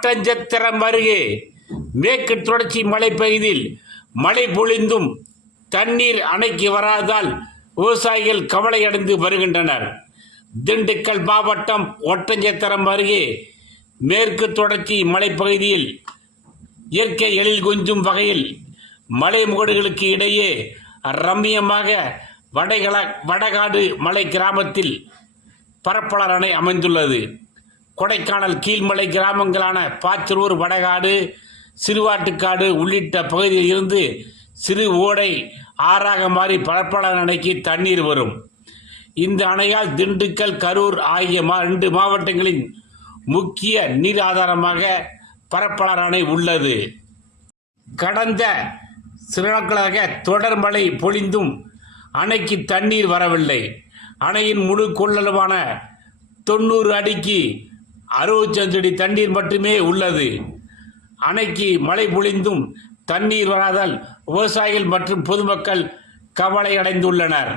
ஒட்டஞ்சத்திரம் அருகே மேற்கு தொடர்ச்சி மழை பகுதியில் மழை பொழிந்தும் தண்ணீர் அணைக்கு வராததால் விவசாயிகள் கவலையடைந்து வருகின்றனர். திண்டுக்கல் மாவட்டம் ஒட்டஞ்சத்திரம் அருகே மேற்கு தொடர்ச்சி மலைப்பகுதியில் இயற்கை எழில் கொஞ்சும் வகையில் மலை முகடுகளுக்கு இடையே ரம்மியமாக வடகாடு மலை கிராமத்தில் பரப்பளர் அணை அமைந்துள்ளது. கொடைக்கானல் கீழ்மலை கிராமங்களான பாச்சலூர், வடகாடு, சிறுவாட்டுக்காடு உள்ளிட்ட பகுதியில் இருந்து சிறு ஓடை ஆறாக மாறி பரப்பளர் அணைக்கு தண்ணீர் வரும். இந்த அணையால் திண்டுக்கல், கரூர் ஆகிய 2 மாவட்டங்களின் முக்கிய நீர் ஆதாரமாக பரப்பளர் அணை உள்ளது. கடந்த சில நாட்களாக தொடர் மழை பொழிந்தும் அணைக்கு தண்ணீர் வரவில்லை. அணையின் முழு கொள்ளளவான 90 அடிக்கு 65 அடி தண்ணீர் மட்டுமே உள்ளது. அணைக்கு மழை பொழிந்தும் தண்ணீர் வராதால் விவசாயிகள் மற்றும் பொதுமக்கள் கவலை அடைந்துள்ளனர்.